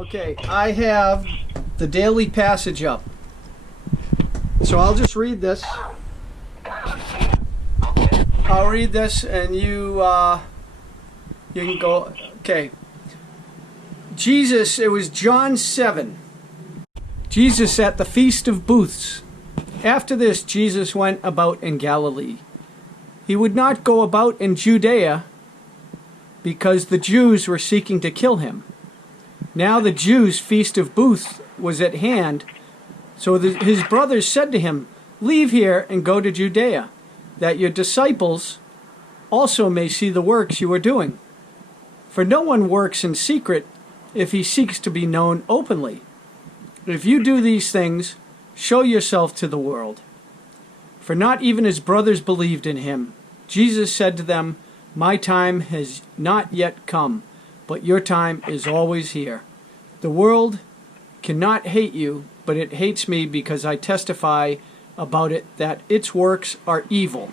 Okay, I have the daily passage up. So I'll just read this. I'll read this and you can go. Okay. Jesus, it was John 7. Jesus at the Feast of Booths. After this, Jesus went about in Galilee. He would not go about in Judea because the Jews were seeking to kill him. Now the Jews' Feast of Booths was at hand, so his brothers said to him, "Leave here and go to Judea, that your disciples also may see the works you are doing. For no one works in secret if he seeks to be known openly. If you do these things, show yourself to the world." For not even his brothers believed in him. Jesus said to them, "My time has not yet come, but your time is always here. The world cannot hate you, but it hates me because I testify about it that its works are evil.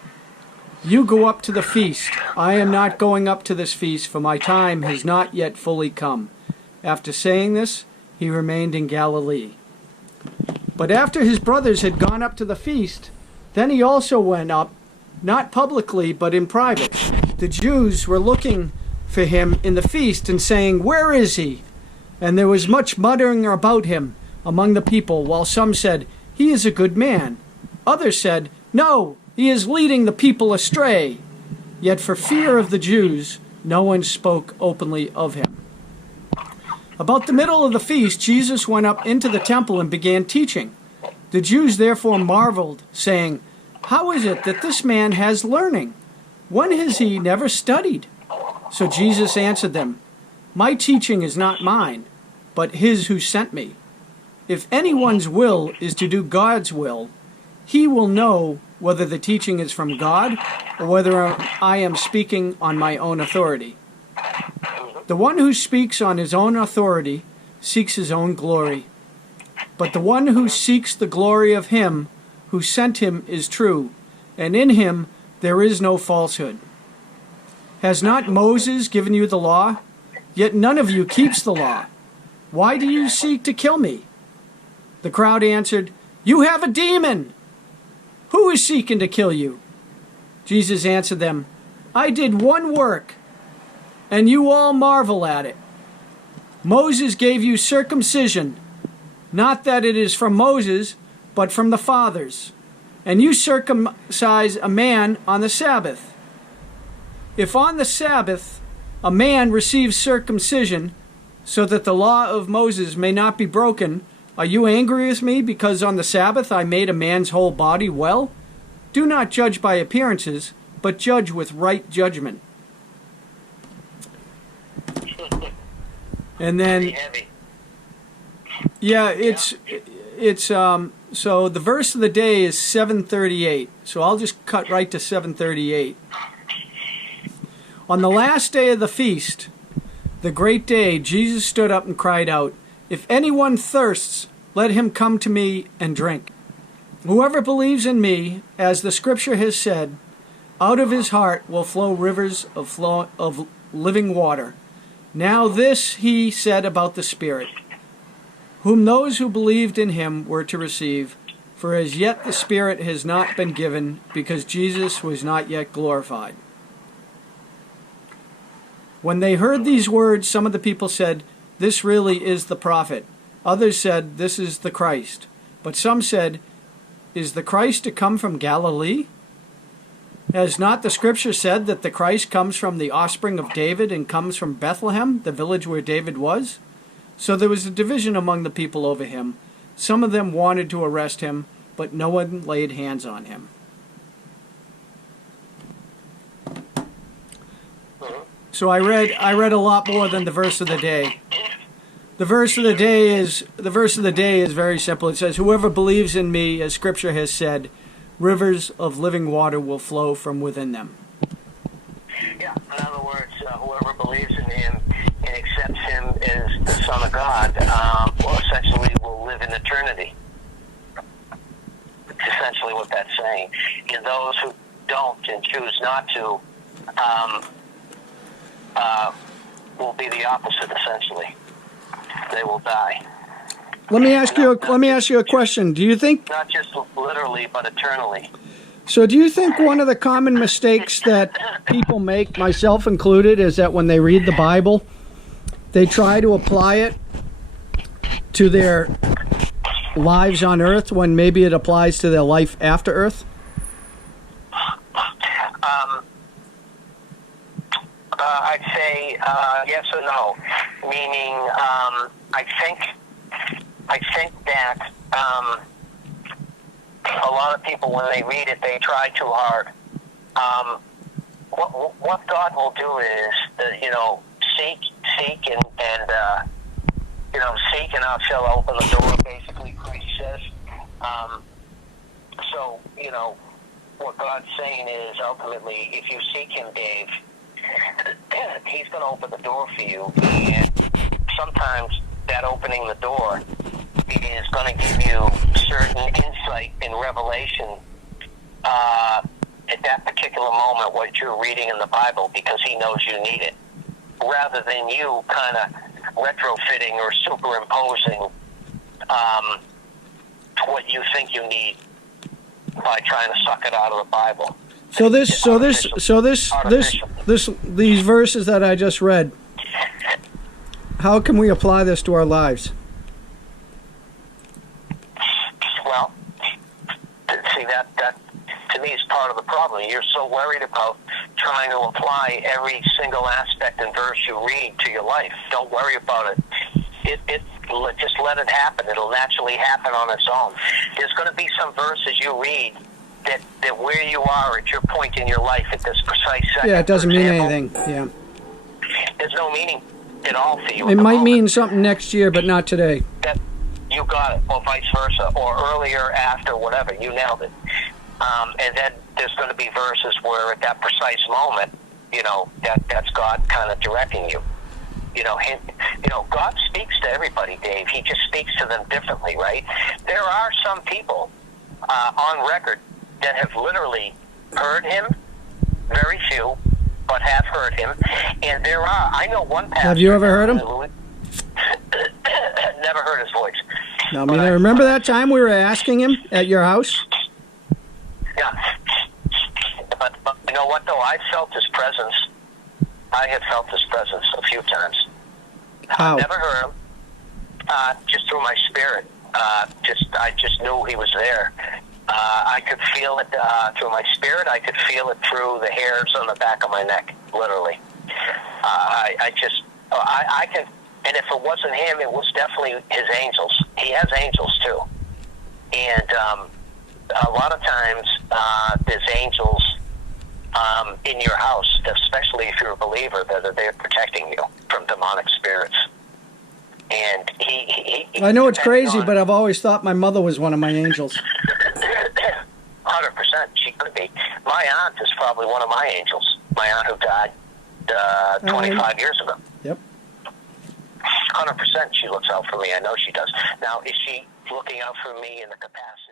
You go up to the feast. I am not going up to this feast, for my time has not yet fully come." After saying this, he remained in Galilee. But after his brothers had gone up to the feast, then he also went up, not publicly, but in private. The Jews were looking for him in the feast and saying, "Where is he?" And there was much muttering about him among the people, while some said, "He is a good man." Others said, "No, he is leading the people astray." Yet for fear of the Jews, no one spoke openly of him. About the middle of the feast, Jesus went up into the temple and began teaching. The Jews therefore marveled, saying, "How is it that this man has learning? When has he never studied?" So Jesus answered them, "My teaching is not mine, but his who sent me. If anyone's will is to do God's will, he will know whether the teaching is from God or whether I am speaking on my own authority. The one who speaks on his own authority seeks his own glory. But the one who seeks the glory of him who sent him is true, and in him there is no falsehood. Has not Moses given you the law? Yet none of you keeps the law. Why do you seek to kill me?" The crowd answered, "You have a demon! Who is seeking to kill you?" Jesus answered them, "I did one work, and you all marvel at it. Moses gave you circumcision, not that it is from Moses, but from the fathers. And you circumcise a man on the Sabbath. If on the Sabbath a man receives circumcision, so that the law of Moses may not be broken, are you angry with me because on the Sabbath I made a man's whole body well? Do not judge by appearances, but judge with right judgment." And then, yeah, so the verse of the day is 7:38. So I'll just cut right to 7:38. On the last day of the feast, the great day, Jesus stood up and cried out, "If anyone thirsts, let him come to me and drink. Whoever believes in me, as the scripture has said, out of his heart will flow rivers of living water." Now this he said about the Spirit, whom those who believed in him were to receive, for as yet the Spirit has not been given, because Jesus was not yet glorified. When they heard these words, some of the people said, "This really is the prophet." Others said, "This is the Christ." But some said, "Is the Christ to come from Galilee? Has not the scripture said that the Christ comes from the offspring of David and comes from Bethlehem, the village where David was?" So there was a division among the people over him. Some of them wanted to arrest him, but no one laid hands on him. So I read a lot more than the verse of the day. The verse of the day is very simple. It says, "Whoever believes in me, as scripture has said, rivers of living water will flow from within them." Yeah, in other words, whoever believes in him and accepts him as the Son of God, well, essentially will live in eternity. It's essentially what that's saying. And those who don't and choose not to will be the opposite, essentially. they will die. Let me ask you a question. Do you think, not just literally, but eternally? so do you think one of the common mistakes that people make, myself included, is that when they read the Bible, they try to apply it to their lives on earth when maybe it applies to their life after earth? I'd say yes or no. Meaning, I think that a lot of people, when they read it, they try too hard. What God will do is, seek, and seek, and I shall open the door. Basically, Christ says. So, what God's saying is, ultimately, if you seek Him, Dave, He's going to open the door for you. And sometimes that opening the door is going to give you certain insight and revelation at that particular moment, what you're reading in the Bible, because He knows you need it, rather than you kind of retrofitting or superimposing what you think you need by trying to suck it out of the Bible. These verses that I just read, how can we apply this to our lives? Well, see, that to me is part of the problem. You're so worried about trying to apply every single aspect and verse you read to your life. Don't worry about it. Just let it happen. It'll naturally happen on its own. There's going to be some verses you read that where you are at your point in your life at this precise second. Yeah, it doesn't mean anything. Yeah. There's no meaning at all for you. It might mean something next year, but not today. You got it, or vice versa, or earlier, after, whatever. You nailed it. And then there's going to be verses where at that precise moment, that's God kind of directing you. God speaks to everybody, Dave. He just speaks to them differently, right? There are some people on record that have literally heard Him, very few, but have heard Him. And I know one pastor. Have you ever heard Him? Never heard His voice. No, I remember that time we were asking Him at your house? Yeah. But you know what, though? I felt His presence. I have felt His presence a few times. How? Never heard Him. Just through my spirit. I just knew He was there. I could feel it through my spirit. I could feel it through the hairs on the back of my neck, literally. I can, and if it wasn't Him, it was definitely His angels. He has angels too. And a lot of times there's angels in your house, especially if you're a believer, that are there protecting you from demonic spirits. And I know it's crazy, but I've always thought my mother was one of my angels. 100%, she could be. My aunt is probably one of my angels. My aunt who died 25 years ago. Yep. 100% she looks out for me. I know she does. Now, is she looking out for me in the capacity